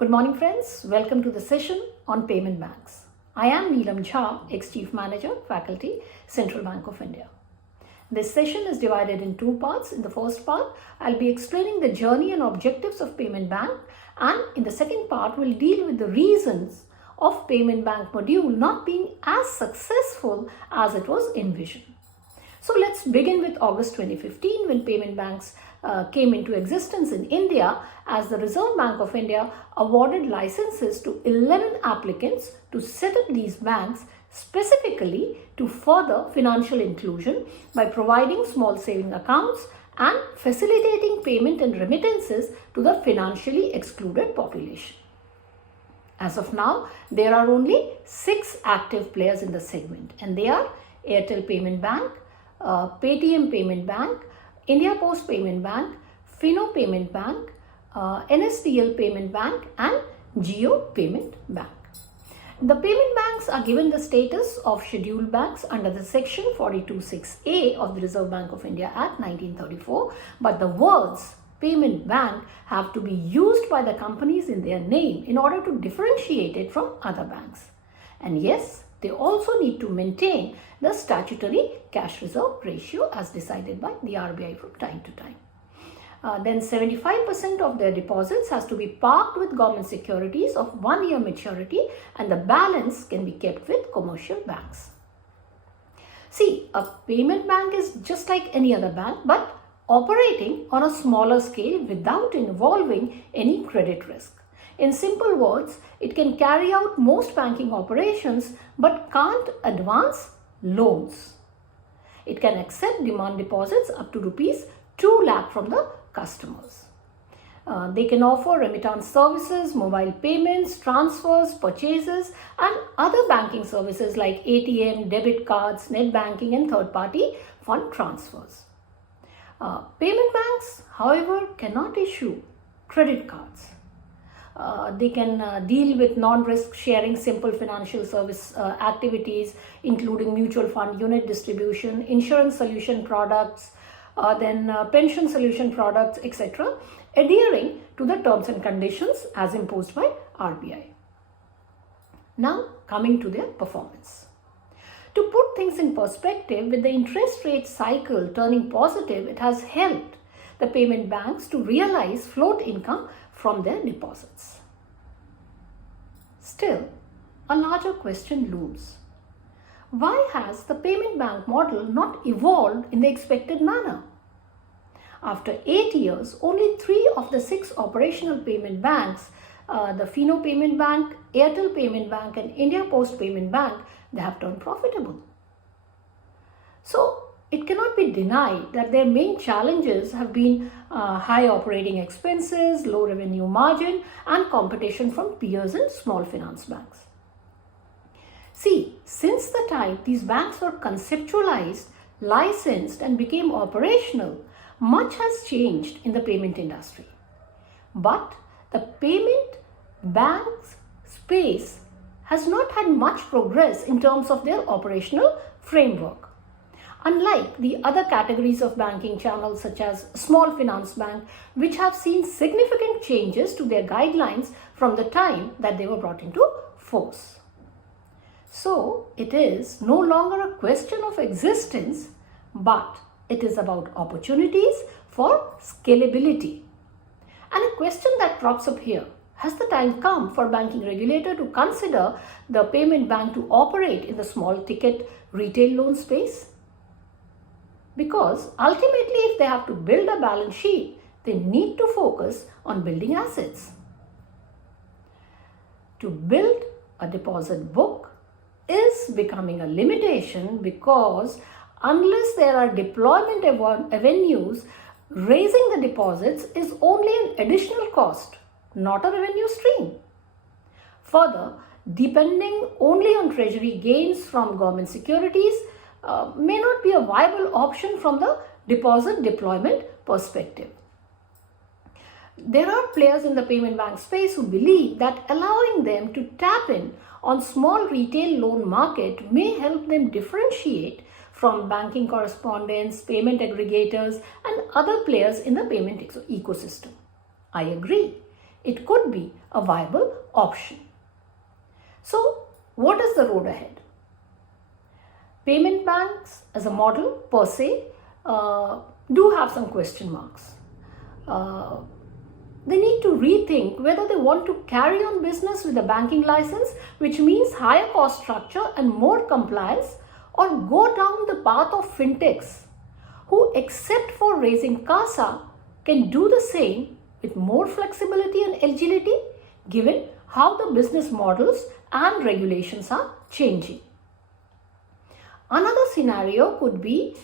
Good morning friends, welcome to the session on payment banks. I am Neelamjha, ex-Chief Manager, Faculty, Central Bank of India. This session is divided in two parts. In the first part, I'll be explaining the journey and objectives of payment bank, and in the second part, we'll deal with the reasons of payment bank module not being as successful as it was envisioned. So let's begin with August 2015 when payment banks came into existence in India, as the Reserve Bank of India awarded licenses to 11 applicants to set up these banks specifically to further financial inclusion by providing small saving accounts and facilitating payment and remittances to the financially excluded population. As of now, there are only 6 active players in the segment, and they are Airtel Payment Bank, Paytm Payment Bank, India Post Payment Bank, Fino Payment Bank, NSDL Payment Bank and Jio Payment Bank. The payment banks are given the status of scheduled banks under the section 42(6)(a) of the Reserve Bank of India Act 1934, but the words payment bank have to be used by the companies in their name in order to differentiate it from other banks. And yes, they also need to maintain the statutory cash reserve ratio as decided by the RBI from time to time. Then 75% of their deposits has to be parked with government securities of 1 year maturity, and the balance can be kept with commercial banks. See, a payment bank is just like any other bank, but operating on a smaller scale without involving any credit risk. In simple words, it can carry out most banking operations but can't advance loans. It can accept demand deposits up to rupees 2 lakh from the customers. They can offer remittance services, mobile payments, transfers, purchases and other banking services like ATM, debit cards, net banking and third-party fund transfers. Payment banks, however, cannot issue credit cards. They can deal with non-risk sharing simple financial service activities including mutual fund unit distribution, insurance solution products, then pension solution products, etc., adhering to the terms and conditions as imposed by RBI. Now coming to their performance. To put things in perspective, with the interest rate cycle turning positive, it has helped the payment banks to realize float income from their deposits. Still, a larger question looms. Why has the payment bank model not evolved in the expected manner? After 8 years, only 3 of the 6 operational payment banks, the Fino Payment Bank, Airtel Payment Bank and India Post Payment Bank, they have turned profitable. So, it cannot be denied that their main challenges have been high operating expenses, low revenue margin and competition from peers and small finance banks. See, since the time these banks were conceptualized, licensed and became operational, much has changed in the payment industry. But the payment banks space has not had much progress in terms of their operational framework. Unlike the other categories of banking channels such as small finance bank, which have seen significant changes to their guidelines from the time that they were brought into force. So, it is no longer a question of existence, but it is about opportunities for scalability. And a question that crops up here, has the time come for banking regulator to consider the payment bank to operate in the small ticket retail loan space? Because ultimately, if they have to build a balance sheet, they need to focus on building assets. To build a deposit book is becoming a limitation because unless there are deployment avenues, raising the deposits is only an additional cost, not a revenue stream. Further, depending only on treasury gains from government securities may not be a viable option from the deposit deployment perspective. There are players in the payment bank space who believe that allowing them to tap in on small retail loan market may help them differentiate from banking correspondents, payment aggregators and other players in the payment ecosystem. I agree. it could be a viable option. So, what is the road ahead? Payment banks as a model per se do have some question marks. They need to rethink whether they want to carry on business with a banking license, which means higher cost structure and more compliance, or go down the path of fintechs, who except for raising CASA can do the same with more flexibility and agility given how the business models and regulations are changing. Another scenario could be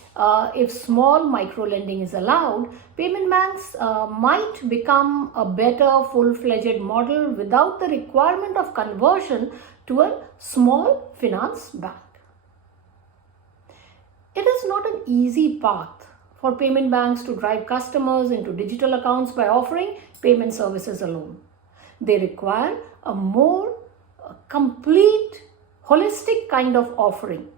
if small micro lending is allowed, payment banks might become a better full-fledged model without the requirement of conversion to a small finance bank. It is not an easy path for payment banks to drive customers into digital accounts by offering payment services alone. They require a more complete, holistic kind of offering.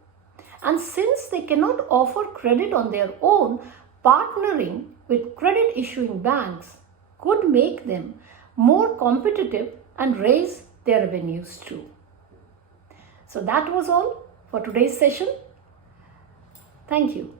And since they cannot offer credit on their own, partnering with credit issuing banks could make them more competitive and raise their revenues too. So that was all for today's session. Thank you.